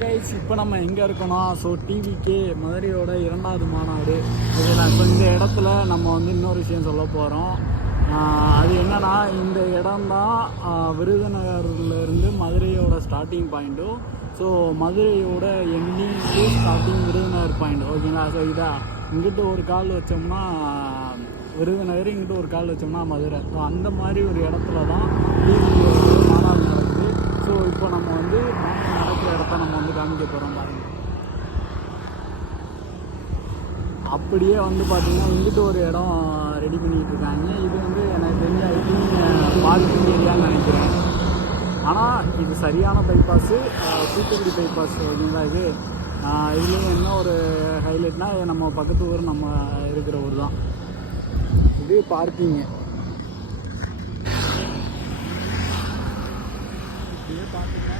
Guys இப்போ நம்ம எங்கே இருக்கோம்னா டிவிகே மதுரையோட 2வது மாநாடு இதில் இப்போ இந்த இடத்துல நம்ம இன்னொரு விஷயம் சொல்ல போகிறோம். அது என்னன்னா, இந்த இடம்தான் விருதுநகர்லேருந்து மதுரையோட ஸ்டார்டிங் பாயிண்ட்டும், ஸோ மதுரையோட எண்டிங் ஸ்டார்டிங் விருதுநகர் பாயிண்ட். ஓகேங்களா? ஸோ இங்கிட்ட ஒரு கால் வச்சோம்னா விருதுநகர், இங்கிட்ட ஒரு கால் வச்சோம்னா மதுரை. ஸோ அந்த மாதிரி ஒரு இடத்துல தான் டிவிகே மாநாடு நடக்குது. ஸோ இப்போ நம்ம மாநாடு நடக்கிற இடத்த நம்ம காமிக்க போகிறோம் பாருங்கள். அப்படியே பார்த்தீங்கன்னா இங்கிட்ட ஒரு இடம் ரெடி பண்ணிகிட்டு இருக்காங்க. இது எனக்கு தெரிஞ்ச ஐ திங்க் பார்க்கிங் ஏரியான்னு நினைக்கிறேன். ஆனால் இது சரியான பைபாஸு, தூத்துக்குடி பைபாஸ். ஓகேங்களா? இதுலேயும் என்ன ஒரு ஹைலைட்னால், நம்ம பக்கத்து ஊர் நம்ம இருக்கிற ஊர் தான். இது பார்க்கிங்கு. இப்படியே பார்த்தீங்கன்னா